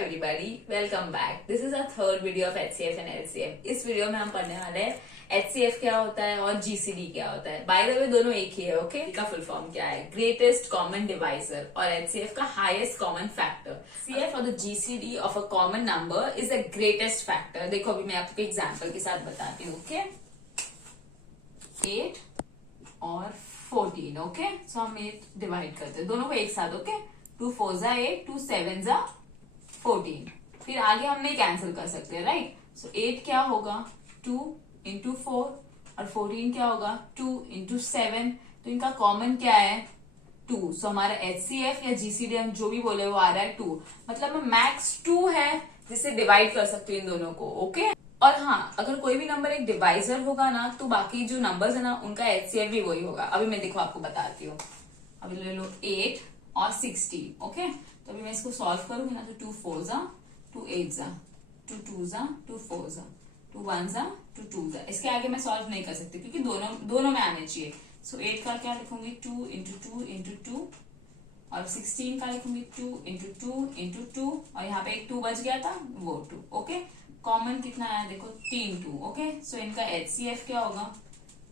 everybody, welcome back. This is our third video of HCF and LCM. इस video में हम पढ़ने वाले हैं HCF क्या होता है और GCD क्या होता है. बाय द वे दोनों एक ही है, ओके? का फुल फॉर्म क्या है? ग्रेटेस्ट कॉमन डिवाइजर और HCF का हाईएस्ट कॉमन फैक्टर. CF और the GCD of a common number is the greatest factor. देखो अभी मैं आपको एग्जाम्पल के साथ बताती हूँ, ओके? 8 और 14, ओके? सो हम 8 डिवाइड करते हैं दोनों को एक साथ, ओके? 2 4 जा 8, 2 7 जा 14. फिर आगे हम नहीं कैंसिल कर सकते, राइट? सो 8 क्या होगा? 2 इंटू 4 और 14 क्या होगा? 2 इंटू 7. तो इनका कॉमन क्या है? 2. सो हमारा HCF या GCD हम जो भी बोले वो आ रहा है 2. मतलब मैं मैक्स 2 है जिससे डिवाइड कर सकती हूँ इन दोनों को, ओके? और हाँ, अगर कोई भी नंबर एक डिवाइजर होगा ना तो बाकी जो नंबर्स है ना उनका HCF भी वही होगा. अभी मैं देखो आपको बताती हूँ. अभी ले लो 8 और 16, ओके? तो अभी मैं इसको सॉल्व करूंगी ना तो 2 4 जा 2 8 जा 2 2 जा 2 4 जा 2 1 जा 2 2 जा. इसके आगे मैं सॉल्व नहीं कर सकती क्योंकि दोनों में आने चाहिए. सो 8 का क्या लिखूंगी? 2 इंटू 2 इंटू 2 और 16 का लिखूंगी 2 इंटू 2 इंटू 2 और यहाँ पे एक 2 बच गया था वो 2, ओके? कॉमन कितना आया देखो 3 2, ओके? सो इनका HCF क्या होगा?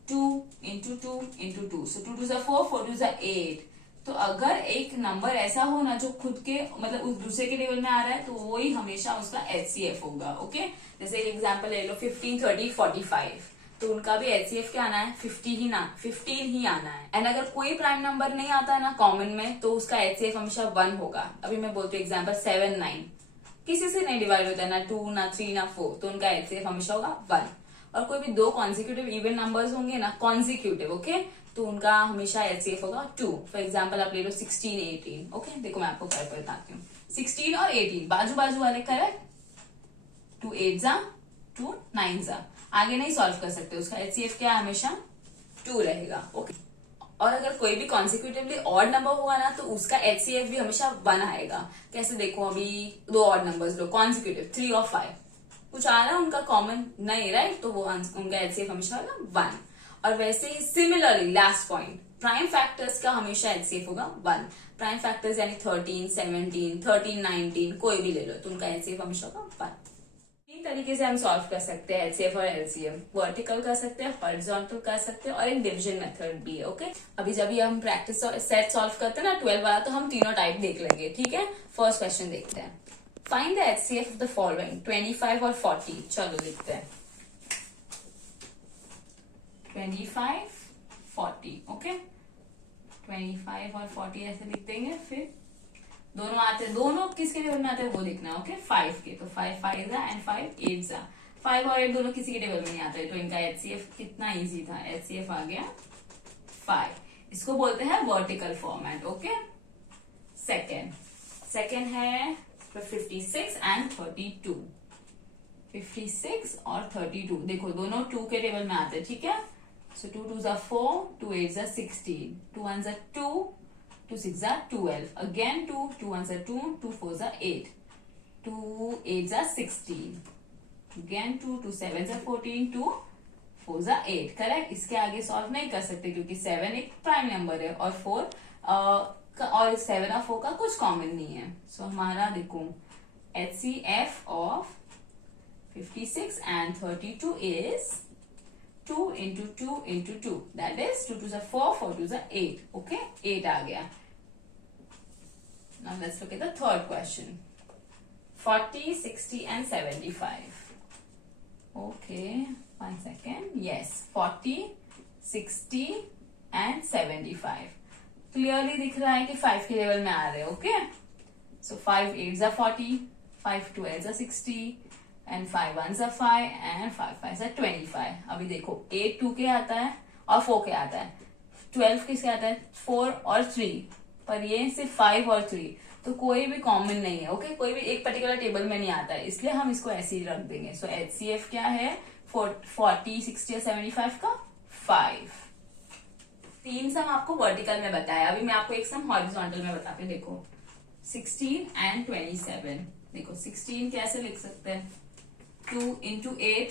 2 इंटू 2 इंटू 2. सो 2 2 जा 4 4 2 जा 8. तो अगर एक नंबर ऐसा हो ना जो खुद के मतलब उस दूसरे के टेबल में आ रहा है तो वो ही हमेशा उसका HCF होगा, ओके? जैसे एक एग्जांपल ले लो 15 30 45. तो उनका भी HCF क्या आना है? 15 ही आना है. एंड अगर कोई प्राइम नंबर नहीं आता है ना कॉमन में तो उसका HCF हमेशा 1 होगा. अभी मैं बोलती हूँ एग्जाम्पल 7 9 किसी से नहीं डिवाइड होता है, ना 2 ना 3 ना 4. तो उनका HCF हमेशा होगा 1. और कोई भी दो कॉन्जिक्यूटिव इवन नंबर्स होंगे ना कॉन्जिक्यूटिव, ओके? तो उनका हमेशा HCF होगा 2. फॉर एग्जाम्पल आप ले लो 16 18, ओके? देखो मैं आपको कर बताती हूँ. 16 और 18 बाजू बाजू वाले करेक्ट. 2 8 जा 2 9 जा. आगे नहीं सॉल्व कर सकते, उसका HCF क्या है? हमेशा 2 रहेगा, ओके? और अगर कोई भी कॉन्सिक्यूटिवली ऑड नंबर होगा ना तो उसका HCF भी हमेशा 1 आएगा. कैसे देखो अभी दो ऑड नंबर्स लो कॉन्सिक्यूटिव 3 और 5. कुछ आ रहा है उनका कॉमन नहीं, राइट? तो वो उनका HCF हमेशा होगा 1. और वैसे ही similarly last point prime factors का हमेशा HCF होगा 1. प्राइम फैक्टर्स यानी 13 17 13 19 कोई भी ले लो तो उनका HCF हमेशा होगा 1. तीन तरीके से हम सॉल्व कर सकते हैं HCF और LCM. वर्टिकल कर सकते हैं, हॉरिजॉन्टल कर सकते हैं और एक डिवीजन मेथड भी है, ओके? अभी जब ये हम प्रैक्टिस सेट सॉल्व करते हैं ना 12 वाला तो हम तीनों टाइप देख लेंगे, ठीक है? फर्स्ट क्वेश्चन देखते हैं. Find the HCF of the following 25 और 40. चलो लिखते हैं 25 40, ओके? 25 और 40 ऐसे लिख देंगे. फिर दोनों आते हैं, दोनों किसके टेबल में आते हैं वो देखना, ओके? 5 के. तो 5 5 जा एंड 5 8 जा. 5 और 8 दोनों किसी के टेबल में नहीं आते तो इनका HCF कितना इजी था. HCF आ गया 5. इसको बोलते हैं वर्टिकल फॉर्मेट, ओके? सेकेंड है 56 एंड 32. 56 और 32 देखो दोनों 2 के टेबल में आते हैं, ठीक है? सो 2 2 जा 4 2 8 जा 16 2 1 जा 2 2 6 जा 12 अगेन 2 2 1 जा 2 2 4 जा 8 2 8 जा 16 अगेन 2 2 7 जा 14 2 4 जा 8, करेक्ट? इसके आगे सॉल्व नहीं कर सकते क्योंकि 7 एक प्राइम नंबर है और 4 और 7 और 4 का कुछ कॉमन नहीं है. सो हमारा देखो HCF of 56 and 32 is 2 into 2 into 2. That is 2 2 is 4, 4 2 is 8. Okay, 8 आ गया. Now let's look at the third question. 40, 60 and 75. Okay, 1 second. Yes, 40, 60 and 75. Clearly दिख रहा है कि 5 के लेवल में आ रहे हैं, okay? So 5 8 is 40, 5 12 is 60. And 5 1 5 and 5 5 25. अभी देखो 8 2 के आता है और 4 के आता है. 12 किसके आता है? 4 और 3. पर ये सिर्फ 5 और 3 तो कोई भी कॉमन नहीं है, ओके? कोई भी एक पर्टिकुलर टेबल में नहीं आता है इसलिए हम इसको ऐसे ही रख देंगे. सो HCF क्या है? 40 60 और 75 का 5. 3 सम आपको वर्टिकल में बताया. अभी मैं आपको एक सम हॉरिजॉन्टल में बताती हूँ. देखो 16 एंड 27. देखो 16 कैसे लिख सकते हैं? 2 इंटू 8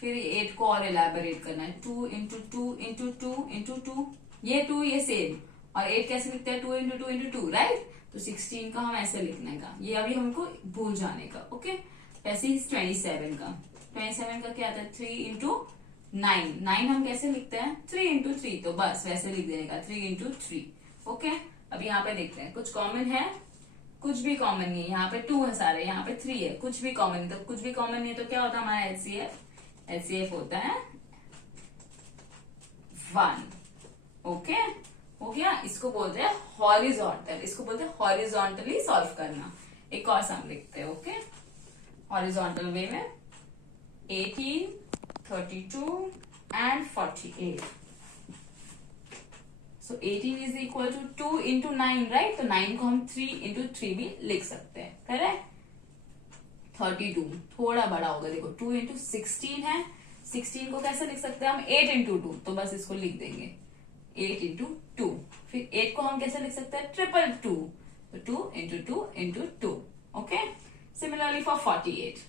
फिर 8 को और इलेबोरेट करना है. 2 इंटू 2 इंटू 2 इंटू 2 ये 2 ये सेम. और 8 कैसे लिखते हैं? 2 इंटू 2 इंटू 2, राइट? तो 16 का हम ऐसे लिखने का, ये अभी हमको भूल जाने का, ओके। वैसे ही 27 का, 27 का क्या आता है 3 इंटू 9, 9 हम कैसे लिखते हैं 3 इंटू 3, तो बस वैसे लिख देने का 3 इंटू 3, ओके। अभी यहाँ पे देखते हैं कुछ कॉमन है, कुछ भी कॉमन नहीं है, यहाँ पे 2 है सारे, यहाँ पे 3 है, कुछ भी कॉमन नहीं, तो कुछ भी कॉमन नहीं है तो क्या होता है हमारा एचसीएफ होता है 1, ओके। हो गया, इसको बोलते हैं हॉरिजॉन्टल, इसको बोलते हैं हॉरिजॉन्टली सॉल्व करना। एक और सम लिखते हैं, ओके, हॉरिजॉन्टल वे में 18, 32 and 48। So 18 is equal to 2 into 9, right? तो 9 को हम 3 into 3 भी लिख सकते हैं, करेक्ट। 32 थोड़ा बड़ा होगा, देखो 2 into 16 है, 16 को कैसे लिख सकते हैं हम 8 into 2, तो बस इसको लिख देंगे 8 into 2। फिर 8 को हम कैसे लिख सकते हैं 222, तो 2 into 2 into 2, okay. Similarly for 48,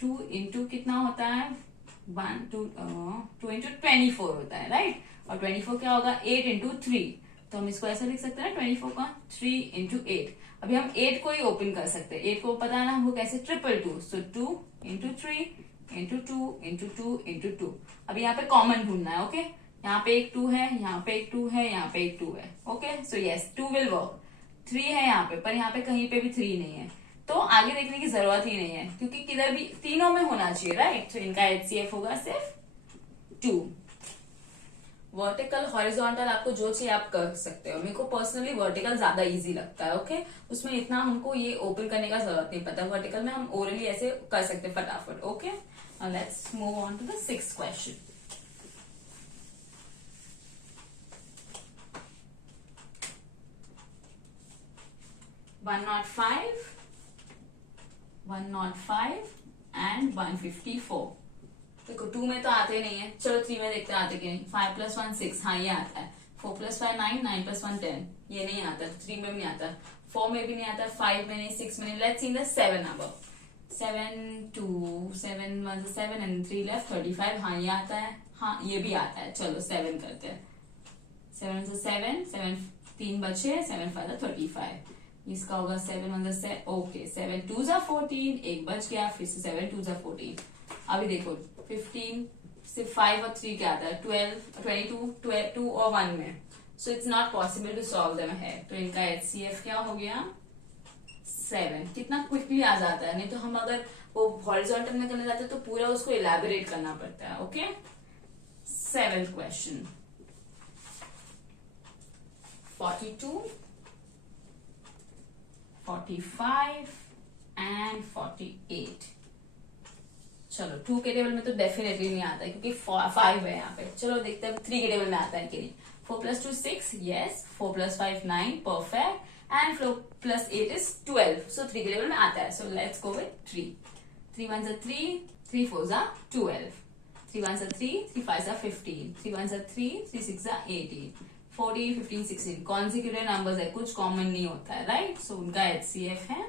2 into कितना होता है 2 into 24 होता है, राइट। और 24 क्या होगा 8 into 3, तो हम इसको ऐसा लिख सकते हैं 24 का 3 into 8। अभी हम 8 को ही ओपन कर सकते हैं, 8 को पता है ना हमको कैसे 222, सो 2 into 3 into 2 into 2 into 2। अभी यहाँ पे कॉमन ढूंढना है, ओके। यहाँ पे एक 2 है, यहाँ पे एक 2 है, यहाँ पे एक 2 है, okay. So yes 2 will work. 3 है यहाँ पे, पर यहाँ पे कहीं पे भी 3 नहीं है, तो आगे देखने की जरूरत ही नहीं है क्योंकि किधर भी तीनों में होना चाहिए, राइट। तो इनका एचसीएफ होगा सिर्फ 2। वर्टिकल हॉरिजॉन्टल आपको जो चाहिए आप कर सकते हो, मेरे को पर्सनली वर्टिकल ज्यादा इजी लगता है, ओके। उसमें इतना हमको ये ओपन करने का जरूरत नहीं पता, वर्टिकल में हम ओरली ऐसे कर सकते हैं फटाफट, okay. Let's move on to the 6th question. One not five and 154। देखो 2 में तो आते नहीं है, चलो 3 में देखते हैं आते कि नहीं। 5 + 1 6, हाँ ये आता है। 4 + 5 9, 9 + 1 10, ये नहीं आता, 3 में भी नहीं आता, 4 में भी नहीं आता, 5 में नहीं, 6 में नहीं। Let's see the 7 number, 7 2 7 1 7 and 3 left 35, हाँ ये आता है, हाँ ये भी आता है। चलो 7 करते हैं, 7 से 7 7 3 बचे, 7 5 35, इसका होगा 7 1 7, ओके। 7 2 14, एक बच गया, फिर से 7 2 14। अभी देखो 15 से 5 और 3 क्या आता है 12 22 2 और 1 में, so it's not possible to solve them है। तो इनका एचसीएफ क्या हो गया 7। कितना क्विकली आ जाता है, नहीं तो हम अगर वो हॉरिजॉन्टल में करने जाते तो पूरा उसको इलैबोरेट करना पड़ता है, ओके। 7th question 42 45 and 48। चलो 2 के टेबल में तो डेफिनेटली नहीं आता है क्योंकि 5 है यहाँ पे। चलो देखते हैं 3 के टेबल में आता है कि नहीं। 4 + 2 6, यस। 4 + 5 9, परफेक्ट। एंड 4 + 8 is 12, सो 3 के टेबल में आता है। So let's go with 3। 3 1 3, 3 4 12, 3 1 3, 3 5 15, 3 1 3, 3 6 18, 14 15 16। Consecutive numbers है, कुछ कॉमन नहीं होता है, राइट। सो उनका एचसीएफ है,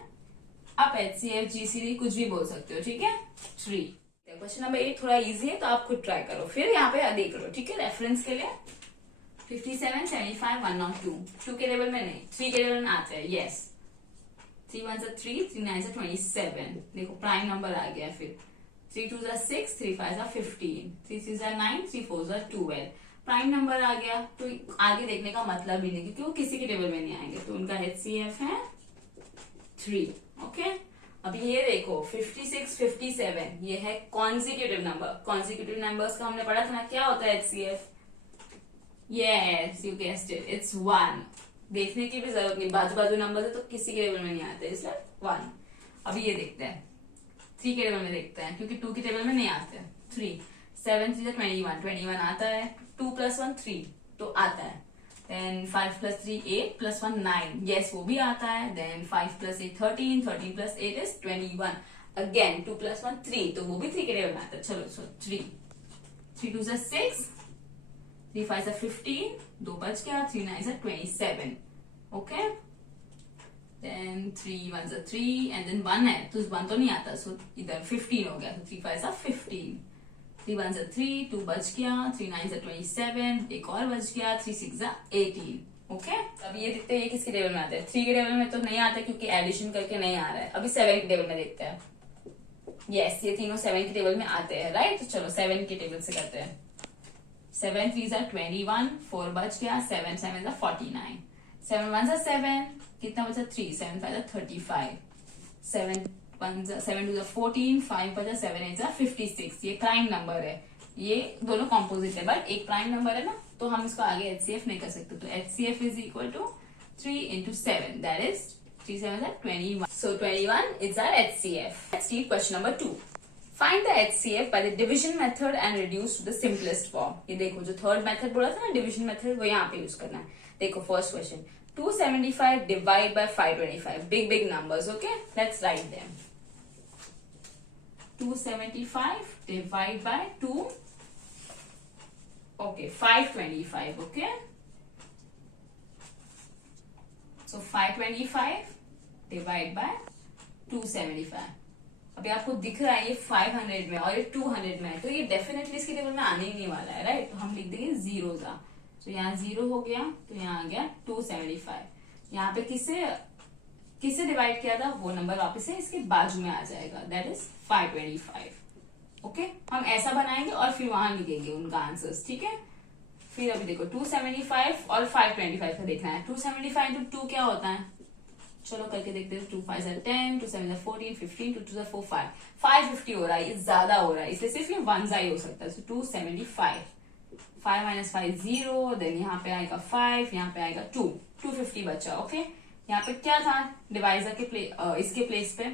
आप एचसीएफ जीसीडी कुछ भी बोल सकते हो, ठीक है। 3। क्वेश्चन नंबर 8 थोड़ा इजी है तो आप खुद ट्राई करो, फिर यहाँ पे देख लो, ठीक है, रेफरेंस के लिए। 57 75 102, 2 के टेबल में नहीं, 3 के टेबल में आते हैं, यस। 3 1 3, 3 9 27, देखो प्राइम नंबर आ गया। फिर 3 2 6, 3 5 15, 3 6 9, 3 4 12, प्राइम नंबर आ गया। तो आगे देखने का मतलब ही नहीं क्योंकि वो किसी के टेबल में नहीं आएंगे, तो उनका एचसीएफ है 3, ओके। अभी ये देखो 56 57, ये है कॉन्सिक्यूटिव नंबर। कॉन्सिक्यूटिव नंबर्स का हमने पढ़ा था ना, क्या होता है HCF, yes you guessed it, it's 1। देखने की भी जरूरत नहीं, बाजू बाजू नंबर है तो किसी के टेबल में नहीं आते, इसलिए 1। अभी ये देखते हैं 3 के टेबल में देखते हैं क्योंकि 2 के टेबल में नहीं आते। 3 7 3 21, 21 आता है। 2 + 1 3, तो आता है। Then 5 + 3 8 + 1 9, yes वो भी आता है। Then 5 + 8 13, 13 + 8 is 21, again 2 + 1 3, तो वो भी 3 के टेबल में आता है। चलो 3 3 2 6, 3 5 15, 2 बच गया, 3 9 27, ओके। Then 3 1 3 and then 1 है तो 1 तो नहीं आता, सो इधर 15 हो गया, तो 3 5 15, 3 1 3, 2 बच गया, 3 9 27, एक और बच गया, 3 6 18, ओके अब ये देखते हैं ये किसके टेबल में आता है, 3 के टेबल में तो नहीं आता क्योंकि एडिशन करके नहीं आ रहा है। अभी 7 के टेबल में देखते हैं। यस ये तीनों 7 के टेबल में आते हैं, राइट। तो चलो 7 के टेबल से करते हैं। 7 3 21, 4 बच गया, 7 7 49, 7 1 7, कितना बचा 3, 7 5 35, 7 2 14, 5 बचा, 7 8 56। ये प्राइम नंबर है, ये दोनों कॉम्पोजिट है, बट एक प्राइम नंबर है ना, तो हम इसको आगे एचसीएफ नहीं कर सकते। तो HCF is equal to 3 into 7, that is 3 7 21. So 21 is our HCF. Let's read question number 2. Find the HCF by the division method and reduce to the simplest form. ये देखो जो थर्ड मेथड बोला था ना डिविजन मेथड, वो यहाँ पे use करना है। देखो first question 275 divide by 525. Big numbers, okay? Let's write them. 275 divide by 2. Okay, 525, okay? So 525 divide by 275. अभी आपको दिख रहा है ये 500 में और ये 200 में है, तो ये डेफिनेटली इसके टेबल में आने ही नहीं वाला है, राइट। तो हम लिख देंगे जीरो का, तो यहाँ 0 हो गया, तो यहाँ आ गया 275। यहाँ पे किससे डिवाइड किया था वो नंबर वापस से इसके बाजू में आ जाएगा, दैट इज 525। ओके हम ऐसा बनाएंगे और फिर वहां लिखेंगे उनका आंसर्स, ठीक है। फिर अभी देखो 275 और 525 का देखना है। 275 into 2 क्या होता है, चलो करके देखते हैं। 2 5 10, 2 7 14, 15, 2 2 4 5, 550 हो रहा है, ये ज्यादा हो रहा है, इसलिए सिर्फ ये 1 ही हो सकता है। 275, 5 minus 5 0, देन यहाँ पे आएगा 5, यहाँ पे आएगा 2, 250 बचा। ओके यहाँ पे क्या था डिवाइजर के इसके प्लेस पे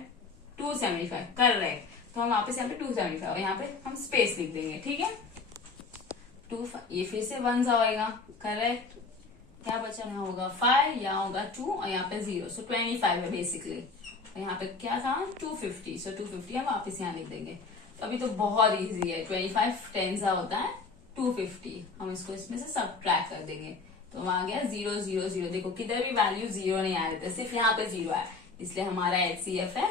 275, करेक्ट। तो हम वापस यहाँ पे 275 और यहाँ पे हम स्पेस लिख देंगे, ठीक है। 2 ये फिर से 1 होएगा, करेक्ट। क्या बचा, यहाँ होगा 5, यहाँ होगा 2 और यहाँ पे 0, सो 25 है बेसिकली। और यहाँ पे क्या था 250, सो 250 हम वापस यहाँ लिख देंगे। तो अभी तो बहुत इजी है, 25 10 होता है 250, हम इसको इसमें से सबट्रैक्ट कर देंगे, तो वहां आ गया 0 0 0। देखो किधर भी वैल्यू 0 नहीं आ रहे थे, सिर्फ यहाँ पे 0 है, इसलिए हमारा HCF है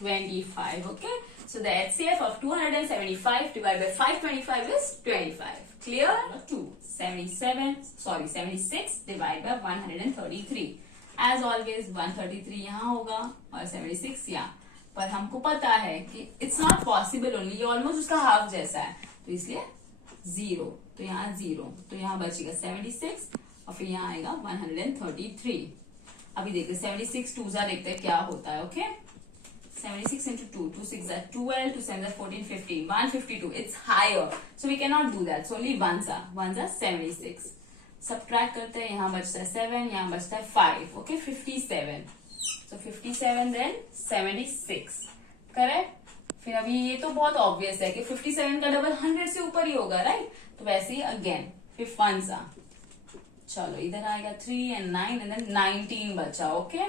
25। Okay so the HCF of 275 divided by 525 is 25. Clear? 76 divided by 133. As always 133 यहाँ होगा और 76 यहाँ, पर हमको पता है कि इट्स नॉट पॉसिबल ओनली, ये ऑलमोस्ट उसका हाफ जैसा है, तो इसलिए 0, तो यहाँ 0, तो यहाँ बचेगा 76 और फिर यहाँ आएगा 133। अभी देखते 76 2 देखते हैं क्या होता है। Okay 76 into 2, 2 6 are 12, 2 7 are 14, 15, 152. It's higher, so we cannot do that. So only ones are 76. Subtract करते हैं, यहाँ बचता है 7, यहाँ बचता है 5. Okay 57. So 57 then 76. करेक्ट। फिर अभी ये तो बहुत ऑब्वियस है कि 57 का डबल 100 से ऊपर ही होगा, राइट। तो वैसे ही अगेन फिर 1 चलो इधर आएगा 3 and 9 and then 19 बचा। ओके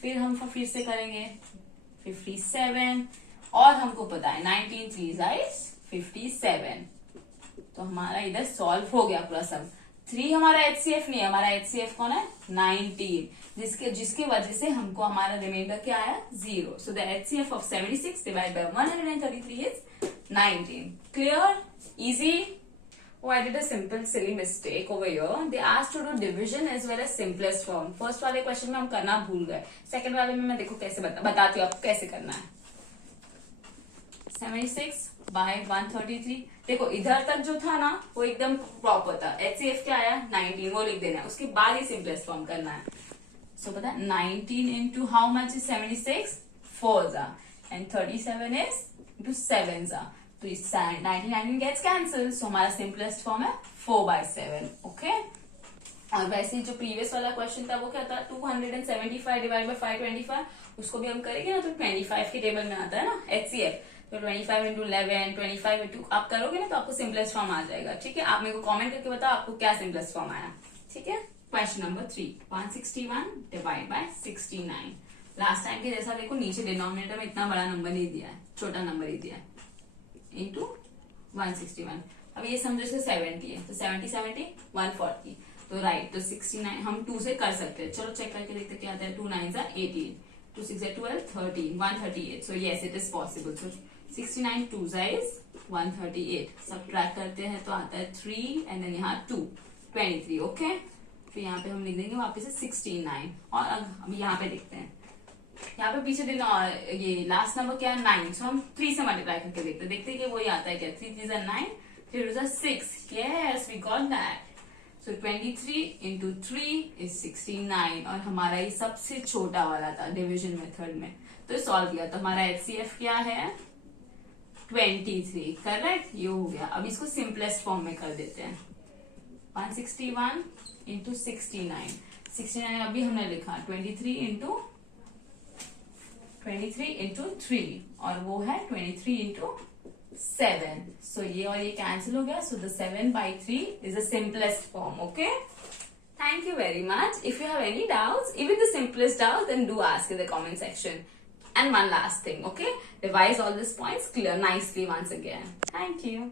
फिर हम फिर से करेंगे 57 और हमको पता है 19 3 is 57, तो हमारा इधर सॉल्व हो गया पूरा सब। 3 हमारा HCF नहीं है, हमारा HCF कौन है 19, जिसके वजह से हमको हमारा रिमाइंडर क्या आया 0। So the HCF of 76 divided by 133 is 19. Clear? Easy? Oh, I did a simple silly mistake over here. They asked to do division as well as simplest form. First वाले क्वेश्चन में हम करना भूल गए, second वाले में मैं देखो कैसे बताती हूँ आपको कैसे करना है। 76 by 133, देखो इधर तक जो था ना वो एकदम प्रॉपर था। HCF क्या आया 19, वो लिख देना है, उसके बाद ही सिंपलेस्ट फॉर्म करना है। सो पता है 19 into how much is 76, 4 and 37 is into 7 तो इस 19 gets cancelled, सो हमारा सिंपलेस्ट फॉर्म है 4/7। ओके और वैसे जो प्रीवियस वाला क्वेश्चन था वो क्या था 275 डिवाइड बाय 525, उसको भी हम करेंगे ना तो 25 के टेबल में आता है ना HCF, तो 25 into 11, 25 into आप करोगे ना तो आपको सिंपलेस्ट फॉर्म आ जाएगा। ठीक है आप मेरे को कमेंट करके बताओ आपको क्या सिंपलेस्ट फॉर्म आया। ठीक है question number 3, 161 divide by 69। Last time के जैसा देखो नीचे डिनोमिनेटर में इतना बड़ा नंबर नहीं दिया है, छोटा नंबर ही दिया है, इंटू 161। अब ये समझो इससे 70 है तो 70 70 140, तो राइट तो 69 हम 2 से कर सकते हैं। चलो चेक करके देखते क्या आता है। 2 9 18, 2 6 12 13, 138, so yes it is possible. So 69 2 is 138, subtract करते हैं तो आता है 3 एंड देन यहाँ 2 23। ओके तो यहाँ पे हम लिख देंगे वापस से 69। और अब यहाँ पे देखते हैं, यहाँ पे पीछे देना, ये लास्ट नंबर क्या है 9, सो हम 3 से मल्टीप्लाई करके देखते हैं कि वही आता है क्या। 3 3 9, 3 2 6, yes we got that. So 23 into 3 is 69, और हमारा ये सबसे छोटा वाला था डिविजन मेथड में, तो सॉल्व किया तो हमारा HCF क्या है 23, करेक्ट, ये हो गया। अब इसको सिंपलेस्ट फॉर्म में कर देते हैं, 161 into 69, 69 अभी हमने लिखा 23 into 3, और वो है 23 into 7, सो ये और ये कैंसिल हो गया, so the 7/3 is the simplest form, okay. Thank you very much. If you have any doubts, even the simplest doubts, then do ask in the comment section. And one last thing, okay? Revise all these points clear nicely once again. Thank you.